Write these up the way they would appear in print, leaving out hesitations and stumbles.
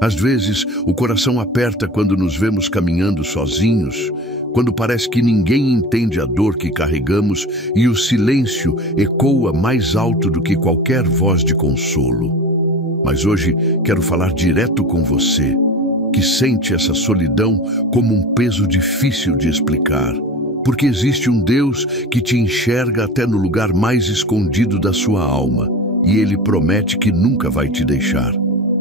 Às vezes, o coração aperta quando nos vemos caminhando sozinhos, quando parece que ninguém entende a dor que carregamos e o silêncio ecoa mais alto do que qualquer voz de consolo. Mas hoje quero falar direto com você, que sente essa solidão como um peso difícil de explicar. Porque existe um Deus que te enxerga até no lugar mais escondido da sua alma, e Ele promete que nunca vai te deixar.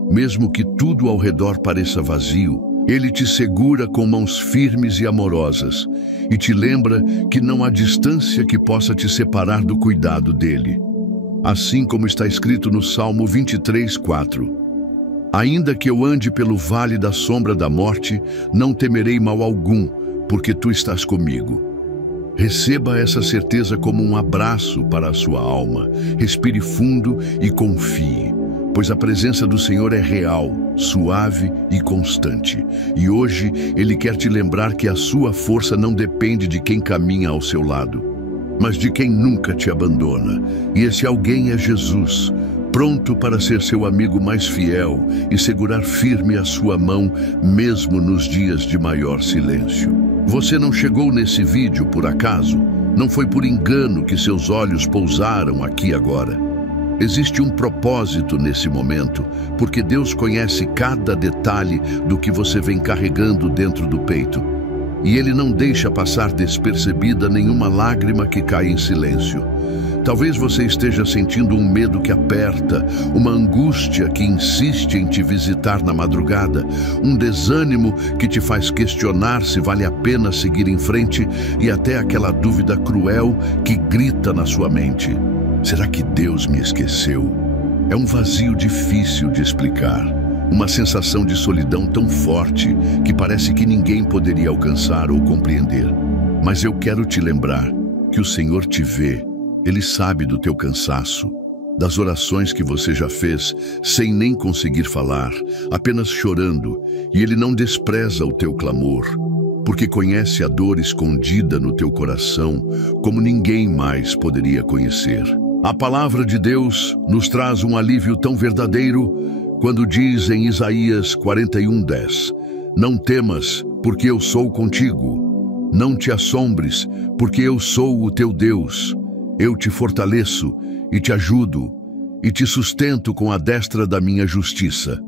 Mesmo que tudo ao redor pareça vazio, Ele te segura com mãos firmes e amorosas e te lembra que não há distância que possa te separar do cuidado dEle. Assim como está escrito no Salmo 23:4. Ainda que eu ande pelo vale da sombra da morte, não temerei mal algum, porque Tu estás comigo. Receba essa certeza como um abraço para a sua alma. Respire fundo e confie, pois a presença do Senhor é real, suave e constante. E hoje Ele quer te lembrar que a sua força não depende de quem caminha ao seu lado, mas de quem nunca te abandona. E esse alguém é Jesus, pronto para ser seu amigo mais fiel e segurar firme a sua mão, mesmo nos dias de maior silêncio. Você não chegou nesse vídeo por acaso? Não foi por engano que seus olhos pousaram aqui agora. Existe um propósito nesse momento, porque Deus conhece cada detalhe do que você vem carregando dentro do peito. E Ele não deixa passar despercebida nenhuma lágrima que cai em silêncio. Talvez você esteja sentindo um medo que aperta, uma angústia que insiste em te visitar na madrugada, um desânimo que te faz questionar se vale a pena seguir em frente e até aquela dúvida cruel que grita na sua mente. Será que Deus me esqueceu? É um vazio difícil de explicar, uma sensação de solidão tão forte que parece que ninguém poderia alcançar ou compreender. Mas eu quero te lembrar que o Senhor te vê. Ele sabe do teu cansaço, das orações que você já fez sem nem conseguir falar, apenas chorando, e Ele não despreza o teu clamor, porque conhece a dor escondida no teu coração como ninguém mais poderia conhecer. A palavra de Deus nos traz um alívio tão verdadeiro quando diz em Isaías 41:10: Não temas, porque eu sou contigo. Não te assombres, porque eu sou o teu Deus. Eu te fortaleço e te ajudo e te sustento com a destra da minha justiça.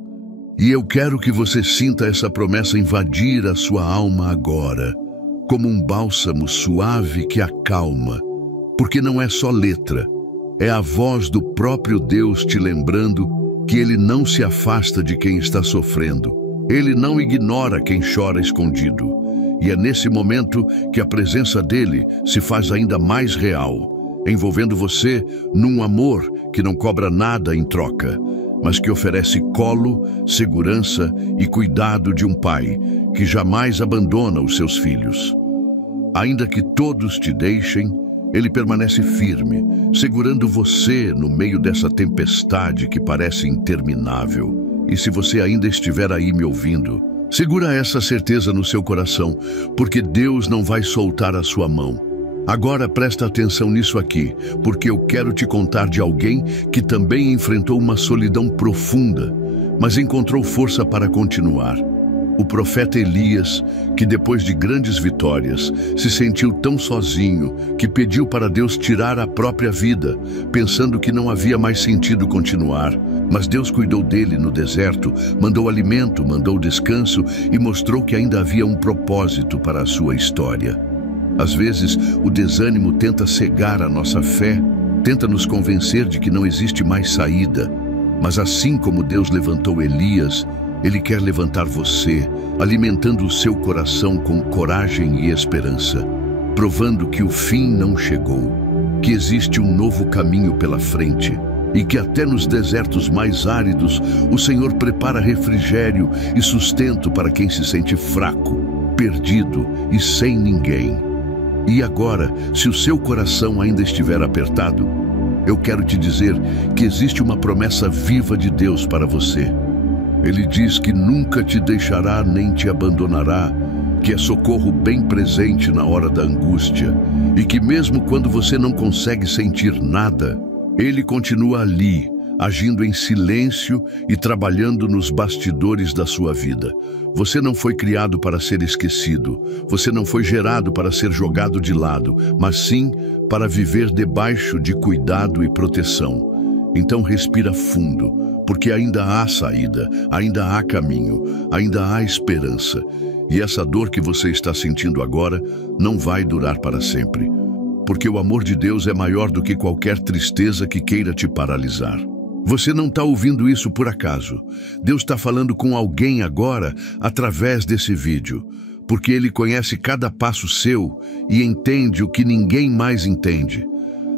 E eu quero que você sinta essa promessa invadir a sua alma agora, como um bálsamo suave que acalma, porque não é só letra, é a voz do próprio Deus te lembrando que Ele não se afasta de quem está sofrendo. Ele não ignora quem chora escondido. E é nesse momento que a presença dEle se faz ainda mais real, envolvendo você num amor que não cobra nada em troca, mas que oferece colo, segurança e cuidado de um pai que jamais abandona os seus filhos. Ainda que todos te deixem, Ele permanece firme, segurando você no meio dessa tempestade que parece interminável. E se você ainda estiver aí me ouvindo, segura essa certeza no seu coração, porque Deus não vai soltar a sua mão. Agora presta atenção nisso aqui, porque eu quero te contar de alguém que também enfrentou uma solidão profunda, mas encontrou força para continuar. O profeta Elias, que depois de grandes vitórias, se sentiu tão sozinho que pediu para Deus tirar a própria vida, pensando que não havia mais sentido continuar. Mas Deus cuidou dele no deserto, mandou alimento, mandou descanso e mostrou que ainda havia um propósito para a sua história. Às vezes, o desânimo tenta cegar a nossa fé, tenta nos convencer de que não existe mais saída. Mas assim como Deus levantou Elias, Ele quer levantar você, alimentando o seu coração com coragem e esperança, provando que o fim não chegou, que existe um novo caminho pela frente e que até nos desertos mais áridos o Senhor prepara refrigério e sustento para quem se sente fraco, perdido e sem ninguém. E agora, se o seu coração ainda estiver apertado, eu quero te dizer que existe uma promessa viva de Deus para você. Ele diz que nunca te deixará nem te abandonará, que é socorro bem presente na hora da angústia e que mesmo quando você não consegue sentir nada, Ele continua ali, agindo em silêncio e trabalhando nos bastidores da sua vida. Você não foi criado para ser esquecido, você não foi gerado para ser jogado de lado, mas sim para viver debaixo de cuidado e proteção. Então respira fundo, porque ainda há saída, ainda há caminho, ainda há esperança. E essa dor que você está sentindo agora não vai durar para sempre, porque o amor de Deus é maior do que qualquer tristeza que queira te paralisar. Você não está ouvindo isso por acaso. Deus está falando com alguém agora através desse vídeo, porque Ele conhece cada passo seu e entende o que ninguém mais entende.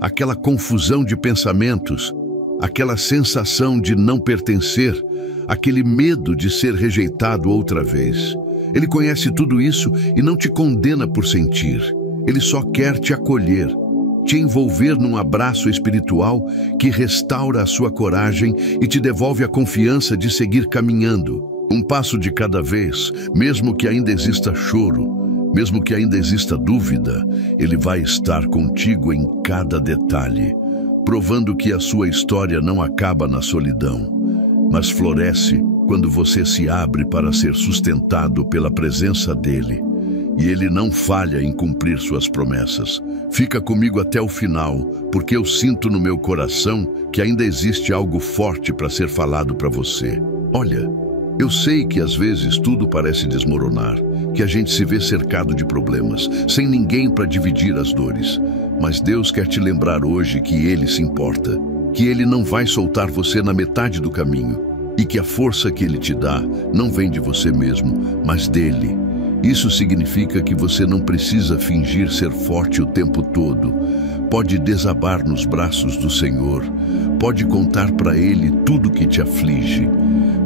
Aquela confusão de pensamentos, aquela sensação de não pertencer, aquele medo de ser rejeitado outra vez. Ele conhece tudo isso e não te condena por sentir. Ele só quer te acolher, te envolver num abraço espiritual que restaura a sua coragem e te devolve a confiança de seguir caminhando. Um passo de cada vez, mesmo que ainda exista choro, mesmo que ainda exista dúvida, Ele vai estar contigo em cada detalhe, provando que a sua história não acaba na solidão, mas floresce quando você se abre para ser sustentado pela presença dEle. E Ele não falha em cumprir suas promessas. Fica comigo até o final, porque eu sinto no meu coração que ainda existe algo forte para ser falado para você. Olha, eu sei que às vezes tudo parece desmoronar, que a gente se vê cercado de problemas, sem ninguém para dividir as dores. Mas Deus quer te lembrar hoje que Ele se importa, que Ele não vai soltar você na metade do caminho, e que a força que Ele te dá não vem de você mesmo, mas dEle. Isso significa que você não precisa fingir ser forte o tempo todo. Pode desabar nos braços do Senhor. Pode contar para Ele tudo que te aflige,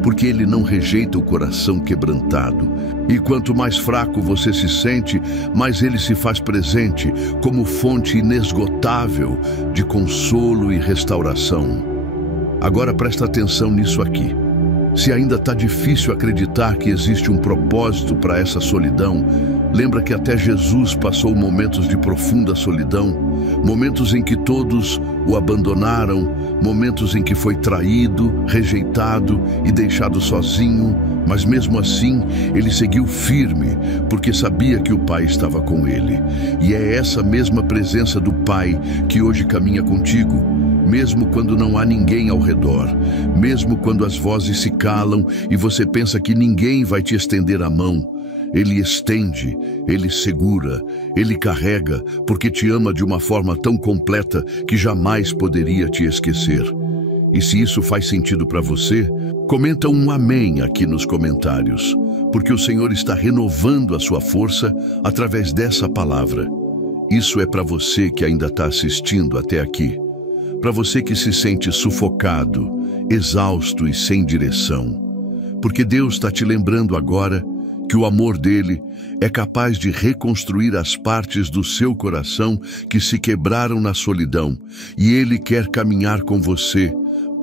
porque Ele não rejeita o coração quebrantado. E quanto mais fraco você se sente, mais Ele se faz presente como fonte inesgotável de consolo e restauração. Agora presta atenção nisso aqui. Se ainda está difícil acreditar que existe um propósito para essa solidão, lembra que até Jesus passou momentos de profunda solidão, momentos em que todos o abandonaram, momentos em que foi traído, rejeitado e deixado sozinho, mas mesmo assim ele seguiu firme, porque sabia que o Pai estava com ele. E é essa mesma presença do Pai que hoje caminha contigo, mesmo quando não há ninguém ao redor, mesmo quando as vozes se calam e você pensa que ninguém vai te estender a mão. Ele estende, Ele segura, Ele carrega, porque te ama de uma forma tão completa que jamais poderia te esquecer. E se isso faz sentido para você, comenta um amém aqui nos comentários, porque o Senhor está renovando a sua força através dessa palavra. Isso é para você que ainda está assistindo até aqui. Para você que se sente sufocado, exausto e sem direção. Porque Deus está te lembrando agora que o amor dele é capaz de reconstruir as partes do seu coração que se quebraram na solidão. E Ele quer caminhar com você,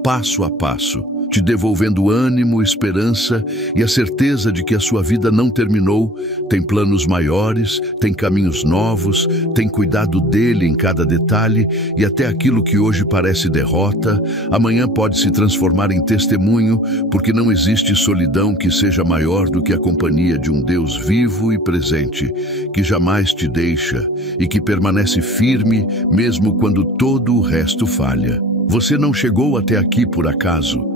passo a passo, te devolvendo ânimo, esperança e a certeza de que a sua vida não terminou. Tem planos maiores, tem caminhos novos, tem cuidado dele em cada detalhe, e até aquilo que hoje parece derrota, amanhã pode se transformar em testemunho, porque não existe solidão que seja maior do que a companhia de um Deus vivo e presente, que jamais te deixa e que permanece firme mesmo quando todo o resto falha. Você não chegou até aqui por acaso,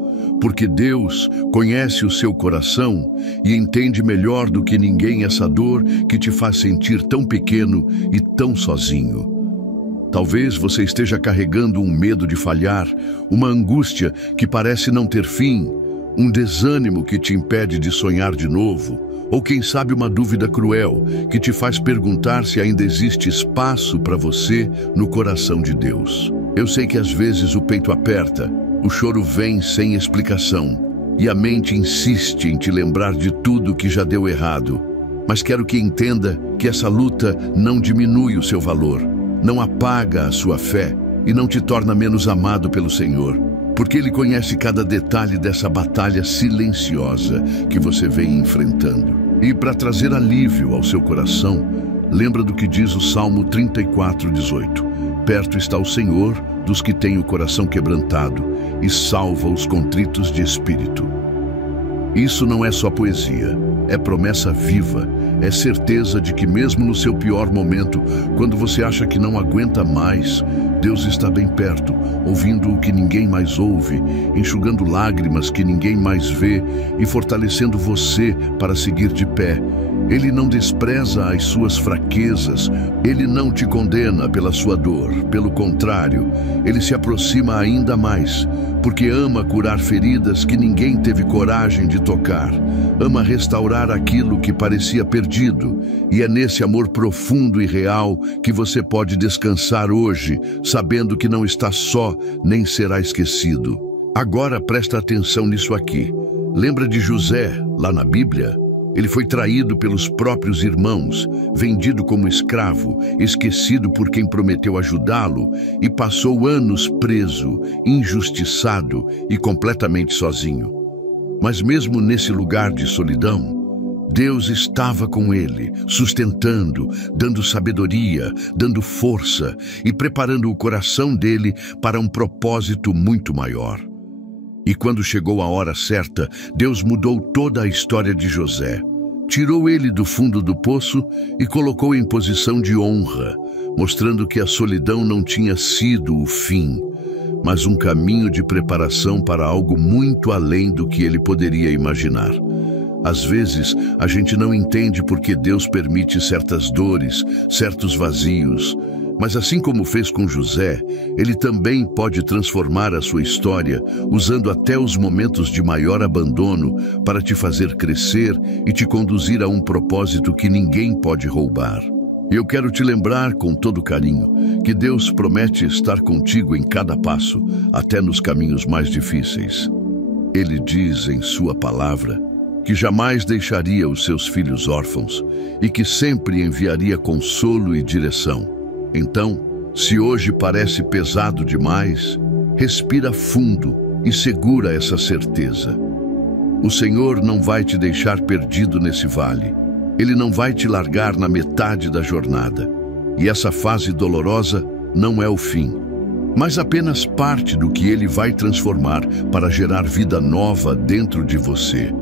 porque Deus conhece o seu coração e entende melhor do que ninguém essa dor que te faz sentir tão pequeno e tão sozinho. Talvez você esteja carregando um medo de falhar, uma angústia que parece não ter fim, um desânimo que te impede de sonhar de novo, ou quem sabe uma dúvida cruel que te faz perguntar se ainda existe espaço para você no coração de Deus. Eu sei que às vezes o peito aperta, o choro vem sem explicação e a mente insiste em te lembrar de tudo que já deu errado. Mas quero que entenda que essa luta não diminui o seu valor, não apaga a sua fé e não te torna menos amado pelo Senhor, porque Ele conhece cada detalhe dessa batalha silenciosa que você vem enfrentando. E para trazer alívio ao seu coração, lembra do que diz o Salmo 34:18. Perto está o Senhor dos que têm o coração quebrantado e salva os contritos de espírito. Isso não é só poesia, é promessa viva, é certeza de que mesmo no seu pior momento, quando você acha que não aguenta mais, Deus está bem perto, ouvindo o que ninguém mais ouve, enxugando lágrimas que ninguém mais vê e fortalecendo você para seguir de pé. Ele não despreza as suas fraquezas, ele não te condena pela sua dor, pelo contrário, ele se aproxima ainda mais, porque ama curar feridas que ninguém teve coragem de tocar, ama restaurar aquilo que parecia perdido, e é nesse amor profundo e real que você pode descansar hoje, sabendo que não está só, nem será esquecido. Agora presta atenção nisso aqui. Lembra de José, lá na Bíblia? Ele foi traído pelos próprios irmãos, vendido como escravo, esquecido por quem prometeu ajudá-lo e passou anos preso, injustiçado e completamente sozinho. Mas mesmo nesse lugar de solidão, Deus estava com ele, sustentando, dando sabedoria, dando força e preparando o coração dele para um propósito muito maior. E quando chegou a hora certa, Deus mudou toda a história de José. Tirou ele do fundo do poço e colocou em posição de honra, mostrando que a solidão não tinha sido o fim, mas um caminho de preparação para algo muito além do que ele poderia imaginar. Às vezes, a gente não entende por que Deus permite certas dores, certos vazios, mas assim como fez com José, ele também pode transformar a sua história, usando até os momentos de maior abandono para te fazer crescer e te conduzir a um propósito que ninguém pode roubar. Eu quero te lembrar com todo carinho que Deus promete estar contigo em cada passo, até nos caminhos mais difíceis. Ele diz em sua palavra que jamais deixaria os seus filhos órfãos e que sempre enviaria consolo e direção. Então, se hoje parece pesado demais, respira fundo e segura essa certeza. O Senhor não vai te deixar perdido nesse vale. Ele não vai te largar na metade da jornada. E essa fase dolorosa não é o fim, mas apenas parte do que Ele vai transformar para gerar vida nova dentro de você.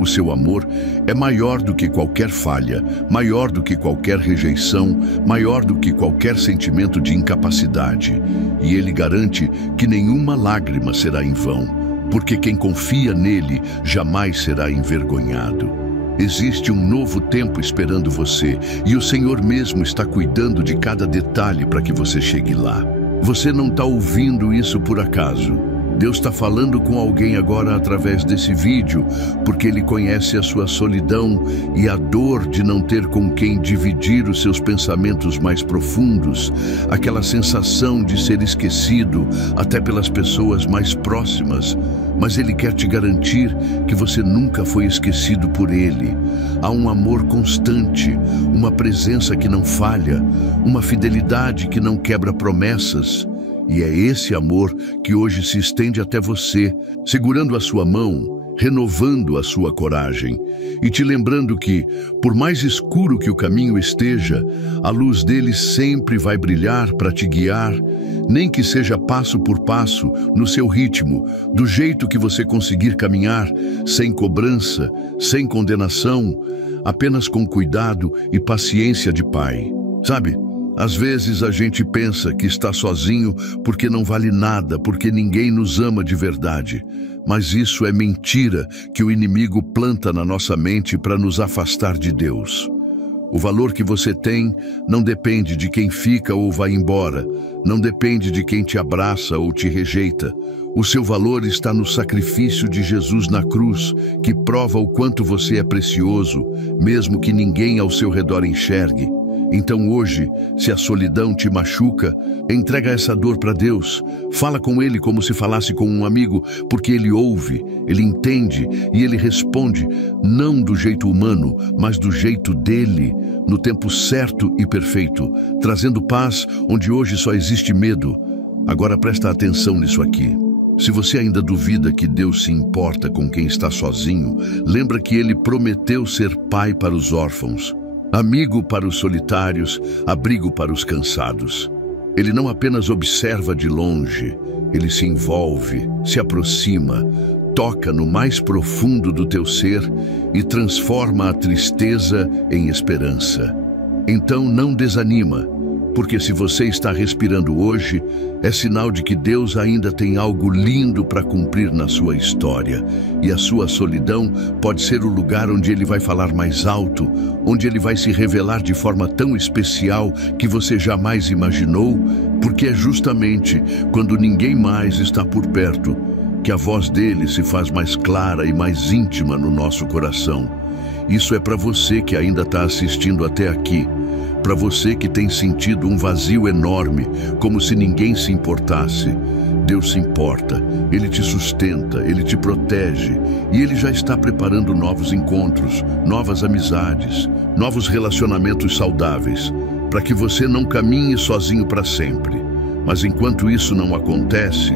O seu amor é maior do que qualquer falha, maior do que qualquer rejeição, maior do que qualquer sentimento de incapacidade. E Ele garante que nenhuma lágrima será em vão, porque quem confia nele jamais será envergonhado. Existe um novo tempo esperando você, e o Senhor mesmo está cuidando de cada detalhe para que você chegue lá. Você não está ouvindo isso por acaso. Deus está falando com alguém agora através desse vídeo, porque Ele conhece a sua solidão e a dor de não ter com quem dividir os seus pensamentos mais profundos, aquela sensação de ser esquecido até pelas pessoas mais próximas. Mas Ele quer te garantir que você nunca foi esquecido por Ele. Há um amor constante, uma presença que não falha, uma fidelidade que não quebra promessas. E é esse amor que hoje se estende até você, segurando a sua mão, renovando a sua coragem e te lembrando que, por mais escuro que o caminho esteja, a luz dele sempre vai brilhar para te guiar, nem que seja passo por passo, no seu ritmo, do jeito que você conseguir caminhar, sem cobrança, sem condenação, apenas com cuidado e paciência de pai. Sabe? Às vezes a gente pensa que está sozinho porque não vale nada, porque ninguém nos ama de verdade. Mas isso é mentira que o inimigo planta na nossa mente para nos afastar de Deus. O valor que você tem não depende de quem fica ou vai embora, não depende de quem te abraça ou te rejeita. O seu valor está no sacrifício de Jesus na cruz, que prova o quanto você é precioso, mesmo que ninguém ao seu redor enxergue. Então hoje, se a solidão te machuca, entrega essa dor para Deus. Fala com Ele como se falasse com um amigo, porque Ele ouve, Ele entende e Ele responde, não do jeito humano, mas do jeito dele, no tempo certo e perfeito, trazendo paz onde hoje só existe medo. Agora presta atenção nisso aqui. Se você ainda duvida que Deus se importa com quem está sozinho, lembra que Ele prometeu ser pai para os órfãos, amigo para os solitários, abrigo para os cansados. Ele não apenas observa de longe, Ele se envolve, se aproxima, toca no mais profundo do teu ser e transforma a tristeza em esperança. Então não desanima, porque se você está respirando hoje, é sinal de que Deus ainda tem algo lindo para cumprir na sua história. E a sua solidão pode ser o lugar onde Ele vai falar mais alto, onde Ele vai se revelar de forma tão especial que você jamais imaginou, porque é justamente quando ninguém mais está por perto que a voz dele se faz mais clara e mais íntima no nosso coração. Isso é para você que ainda está assistindo até aqui. Para você que tem sentido um vazio enorme, como se ninguém se importasse. Deus se importa, Ele te sustenta, Ele te protege e Ele já está preparando novos encontros, novas amizades, novos relacionamentos saudáveis, para que você não caminhe sozinho para sempre. Mas enquanto isso não acontece,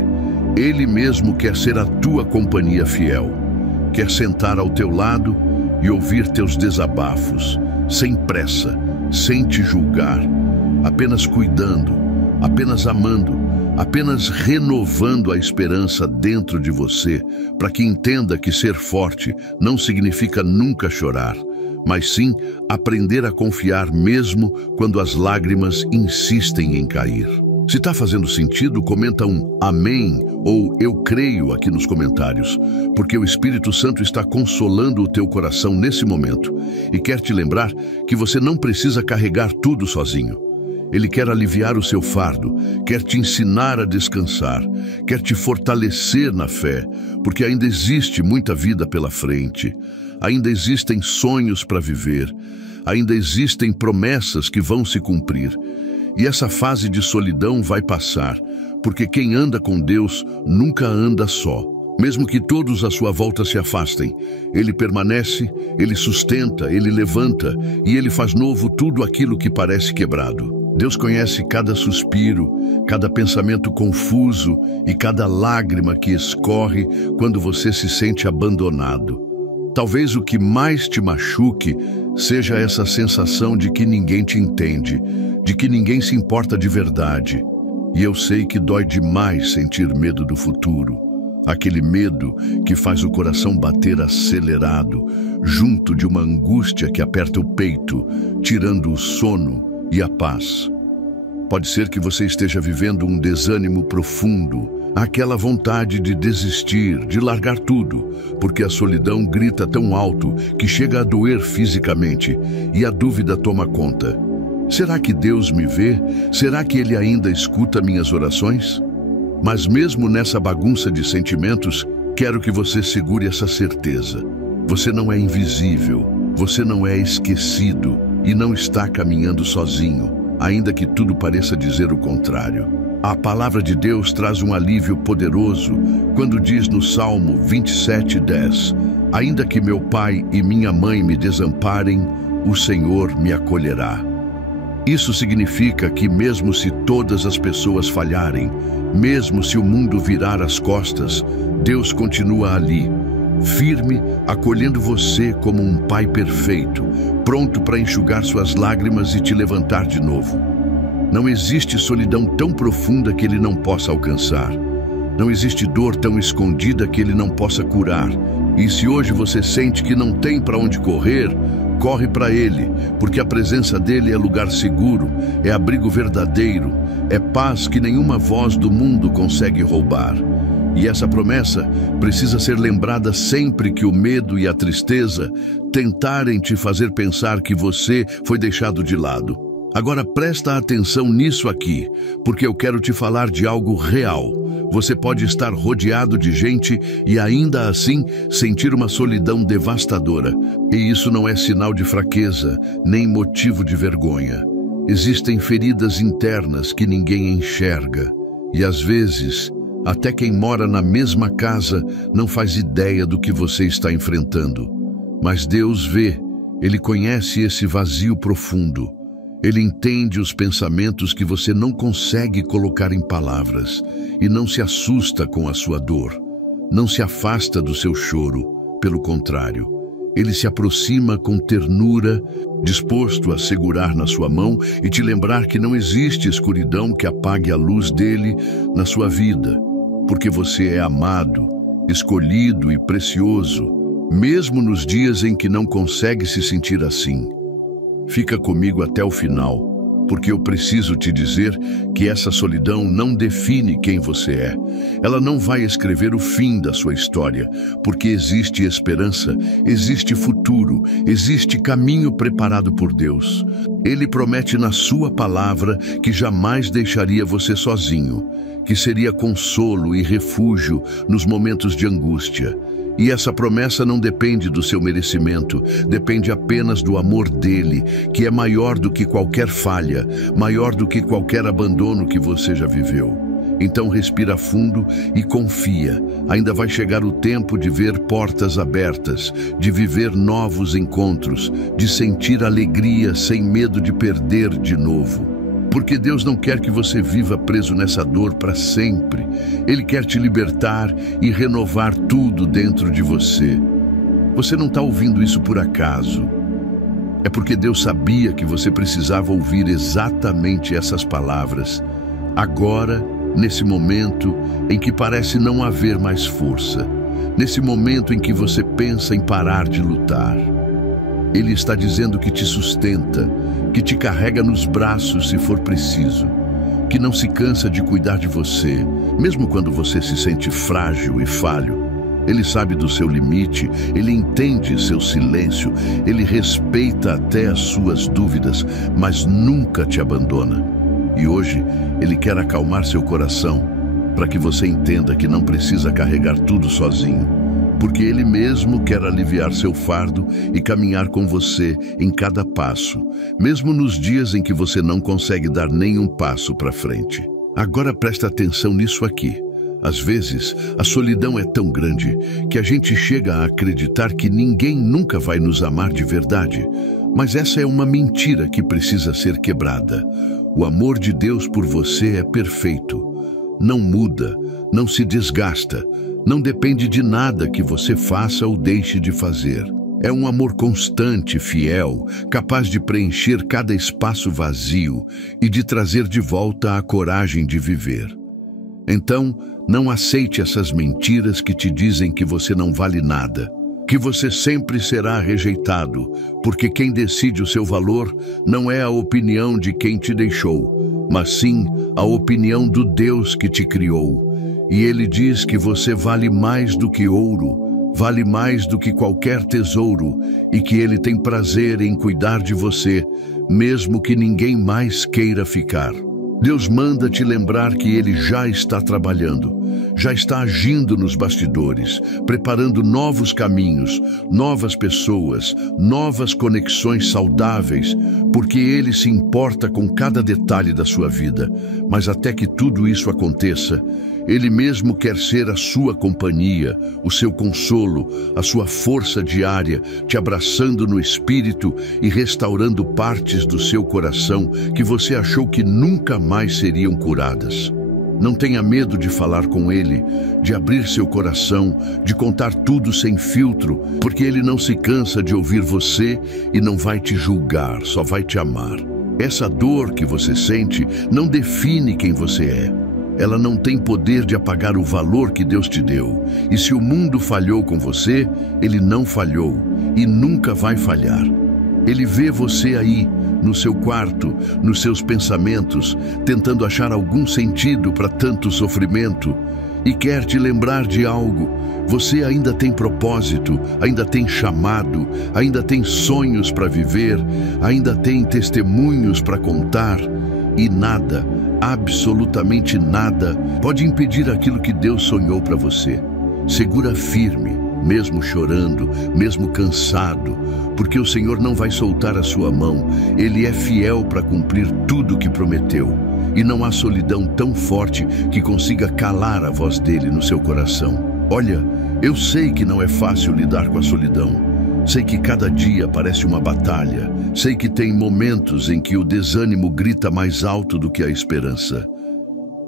Ele mesmo quer ser a tua companhia fiel, quer sentar ao teu lado e ouvir teus desabafos, sem pressa, sem te julgar, apenas cuidando, apenas amando, apenas renovando a esperança dentro de você, para que entenda que ser forte não significa nunca chorar, mas sim aprender a confiar mesmo quando as lágrimas insistem em cair. Se está fazendo sentido, comenta um amém ou eu creio aqui nos comentários, porque o Espírito Santo está consolando o teu coração nesse momento e quer te lembrar que você não precisa carregar tudo sozinho. Ele quer aliviar o seu fardo, quer te ensinar a descansar, quer te fortalecer na fé, porque ainda existe muita vida pela frente, ainda existem sonhos para viver, ainda existem promessas que vão se cumprir. E essa fase de solidão vai passar, porque quem anda com Deus nunca anda só. Mesmo que todos à sua volta se afastem, Ele permanece, Ele sustenta, Ele levanta e Ele faz novo tudo aquilo que parece quebrado. Deus conhece cada suspiro, cada pensamento confuso e cada lágrima que escorre quando você se sente abandonado. Talvez o que mais te machuque seja essa sensação de que ninguém te entende, de que ninguém se importa de verdade. E eu sei que dói demais sentir medo do futuro. Aquele medo que faz o coração bater acelerado, junto de uma angústia que aperta o peito, tirando o sono e a paz. Pode ser que você esteja vivendo um desânimo profundo, aquela vontade de desistir, de largar tudo, porque a solidão grita tão alto que chega a doer fisicamente e a dúvida toma conta. Será que Deus me vê? Será que Ele ainda escuta minhas orações? Mas mesmo nessa bagunça de sentimentos, quero que você segure essa certeza. Você não é invisível, você não é esquecido e não está caminhando sozinho, ainda que tudo pareça dizer o contrário. A palavra de Deus traz um alívio poderoso quando diz no Salmo 27:10: ainda que meu pai e minha mãe me desamparem, o Senhor me acolherá. Isso significa que mesmo se todas as pessoas falharem, mesmo se o mundo virar as costas, Deus continua ali, firme, acolhendo você como um pai perfeito, pronto para enxugar suas lágrimas e te levantar de novo. Não existe solidão tão profunda que Ele não possa alcançar. Não existe dor tão escondida que Ele não possa curar. E se hoje você sente que não tem para onde correr, corre para Ele, porque a presença dEle é lugar seguro, é abrigo verdadeiro, é paz que nenhuma voz do mundo consegue roubar. E essa promessa precisa ser lembrada sempre que o medo e a tristeza tentarem te fazer pensar que você foi deixado de lado. Agora presta atenção nisso aqui, porque eu quero te falar de algo real. Você pode estar rodeado de gente e ainda assim sentir uma solidão devastadora. E isso não é sinal de fraqueza, nem motivo de vergonha. Existem feridas internas que ninguém enxerga. E às vezes, até quem mora na mesma casa não faz ideia do que você está enfrentando. Mas Deus vê, Ele conhece esse vazio profundo. Ele entende os pensamentos que você não consegue colocar em palavras e não se assusta com a sua dor. Não se afasta do seu choro, pelo contrário. Ele se aproxima com ternura, disposto a segurar na sua mão e te lembrar que não existe escuridão que apague a luz dele na sua vida. porque você é amado, escolhido e precioso, mesmo nos dias em que não consegue se sentir assim. Fica comigo até o final, porque eu preciso te dizer que essa solidão não define quem você é. Ela não vai escrever o fim da sua história, porque existe esperança, existe futuro, existe caminho preparado por Deus. Ele promete na sua palavra que jamais deixaria você sozinho, que seria consolo e refúgio nos momentos de angústia. E essa promessa não depende do seu merecimento, depende apenas do amor dele, que é maior do que qualquer falha, maior do que qualquer abandono que você já viveu. Então respira fundo e confia. Ainda vai chegar o tempo de ver portas abertas, de viver novos encontros, de sentir alegria sem medo de perder de novo. Porque Deus não quer que você viva preso nessa dor para sempre. Ele quer te libertar e renovar tudo dentro de você. Você não está ouvindo isso por acaso. É porque Deus sabia que você precisava ouvir exatamente essas palavras. Agora, nesse momento em que parece não haver mais força. Nesse momento em que você pensa em parar de lutar. Ele está dizendo que te sustenta, que te carrega nos braços se for preciso, que não se cansa de cuidar de você, mesmo quando você se sente frágil e falho. Ele sabe do seu limite, ele entende seu silêncio, ele respeita até as suas dúvidas, mas nunca te abandona. E hoje, ele quer acalmar seu coração, para que você entenda que não precisa carregar tudo sozinho. Porque Ele mesmo quer aliviar seu fardo e caminhar com você em cada passo, mesmo nos dias em que você não consegue dar nenhum passo para frente. Agora presta atenção nisso aqui. Às vezes, a solidão é tão grande que a gente chega a acreditar que ninguém nunca vai nos amar de verdade. Mas essa é uma mentira que precisa ser quebrada. O amor de Deus por você é perfeito. Não muda, não se desgasta. Não depende de nada que você faça ou deixe de fazer. É um amor constante, fiel, capaz de preencher cada espaço vazio e de trazer de volta a coragem de viver. Então, não aceite essas mentiras que te dizem que você não vale nada, que você sempre será rejeitado, porque quem decide o seu valor não é a opinião de quem te deixou, mas sim a opinião do Deus que te criou. E Ele diz que você vale mais do que ouro, vale mais do que qualquer tesouro, e que Ele tem prazer em cuidar de você, mesmo que ninguém mais queira ficar. Deus manda te lembrar que Ele já está trabalhando, já está agindo nos bastidores, preparando novos caminhos, novas pessoas, novas conexões saudáveis, porque Ele se importa com cada detalhe da sua vida. Mas até que tudo isso aconteça, Ele mesmo quer ser a sua companhia, o seu consolo, a sua força diária, te abraçando no espírito e restaurando partes do seu coração que você achou que nunca mais seriam curadas. Não tenha medo de falar com Ele, de abrir seu coração, de contar tudo sem filtro, porque Ele não se cansa de ouvir você e não vai te julgar, só vai te amar. Essa dor que você sente não define quem você é. Ela não tem poder de apagar o valor que Deus te deu. E se o mundo falhou com você, Ele não falhou e nunca vai falhar. Ele vê você aí, no seu quarto, nos seus pensamentos, tentando achar algum sentido para tanto sofrimento. E quer te lembrar de algo. Você ainda tem propósito, ainda tem chamado, ainda tem sonhos para viver, ainda tem testemunhos para contar. E nada, absolutamente nada, pode impedir aquilo que Deus sonhou para você. Segura firme, mesmo chorando, mesmo cansado, porque o Senhor não vai soltar a sua mão. Ele é fiel para cumprir tudo o que prometeu. E não há solidão tão forte que consiga calar a voz dele no seu coração. Olha, eu sei que não é fácil lidar com a solidão. Sei que cada dia parece uma batalha. Sei que tem momentos em que o desânimo grita mais alto do que a esperança.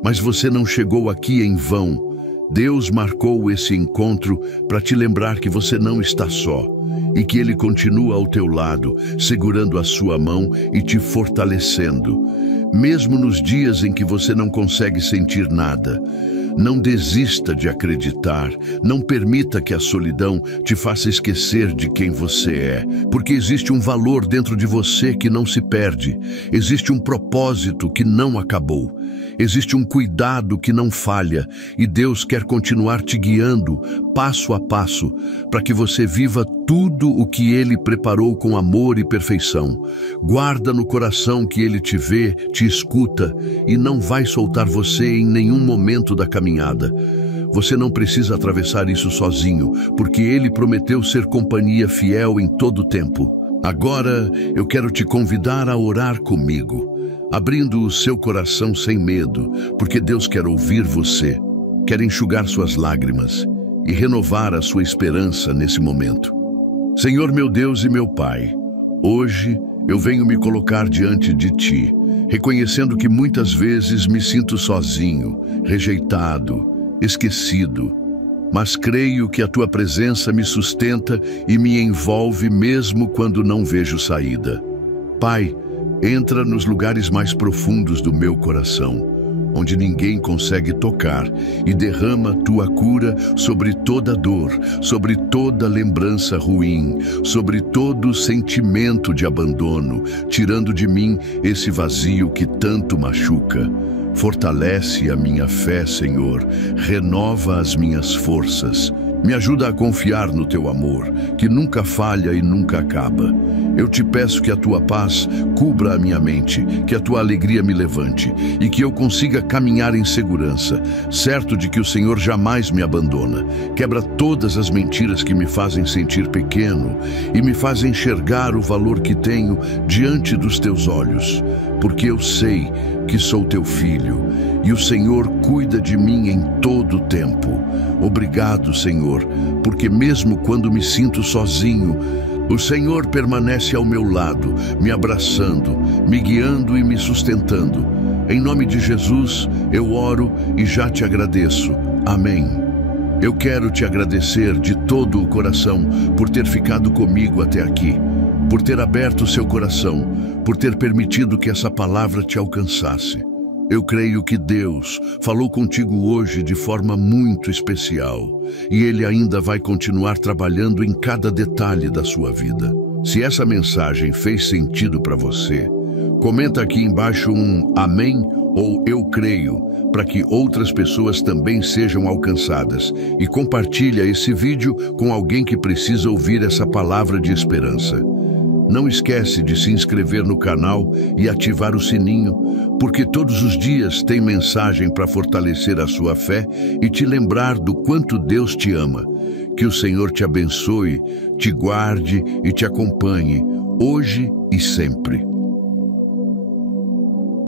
Mas você não chegou aqui em vão. Deus marcou esse encontro para te lembrar que você não está só e que Ele continua ao teu lado, segurando a sua mão e te fortalecendo. Mesmo nos dias em que você não consegue sentir nada, Não desista de acreditar. Não permita que a solidão te faça esquecer de quem você é, porque existe um valor dentro de você que não se perde. Existe um propósito que não acabou. Existe um cuidado que não falha, e Deus quer continuar te guiando, passo a passo, para que você viva tudo o que Ele preparou com amor e perfeição. Guarda no coração que Ele te vê, te escuta e não vai soltar você em nenhum momento da caminhada. Você não precisa atravessar isso sozinho, porque Ele prometeu ser companhia fiel em todo o tempo. Agora eu quero te convidar a orar comigo, abrindo o seu coração sem medo, porque Deus quer ouvir você, quer enxugar suas lágrimas e renovar a sua esperança nesse momento. Senhor meu Deus e meu Pai, hoje eu venho me colocar diante de Ti, reconhecendo que muitas vezes me sinto sozinho, rejeitado, esquecido, mas creio que a Tua presença me sustenta e me envolve mesmo quando não vejo saída. Pai, entra nos lugares mais profundos do meu coração, onde ninguém consegue tocar, e derrama Tua cura sobre toda dor, sobre toda lembrança ruim, sobre todo sentimento de abandono, tirando de mim esse vazio que tanto machuca. Fortalece a minha fé, Senhor, renova as minhas forças. Me ajuda a confiar no Teu amor, que nunca falha e nunca acaba. Eu te peço que a Tua paz cubra a minha mente, que a Tua alegria me levante e que eu consiga caminhar em segurança, certo de que o Senhor jamais me abandona. Quebra todas as mentiras que me fazem sentir pequeno e me fazem enxergar o valor que tenho diante dos Teus olhos, porque eu sei que sou Teu filho e o Senhor cuida de mim em todo o tempo. Obrigado, Senhor, porque mesmo quando me sinto sozinho, o Senhor permanece ao meu lado, me abraçando, me guiando e me sustentando. Em nome de Jesus, eu oro e já te agradeço. Amém. Eu quero te agradecer de todo o coração por ter ficado comigo até aqui, por ter aberto seu coração, por ter permitido que essa palavra te alcançasse. Eu creio que Deus falou contigo hoje de forma muito especial e Ele ainda vai continuar trabalhando em cada detalhe da sua vida. Se essa mensagem fez sentido para você, comenta aqui embaixo um amém ou eu creio, para que outras pessoas também sejam alcançadas, e compartilha esse vídeo com alguém que precisa ouvir essa palavra de esperança. Não esquece de se inscrever no canal e ativar o sininho, porque todos os dias tem mensagem para fortalecer a sua fé e te lembrar do quanto Deus te ama. Que o Senhor te abençoe, te guarde e te acompanhe, hoje e sempre.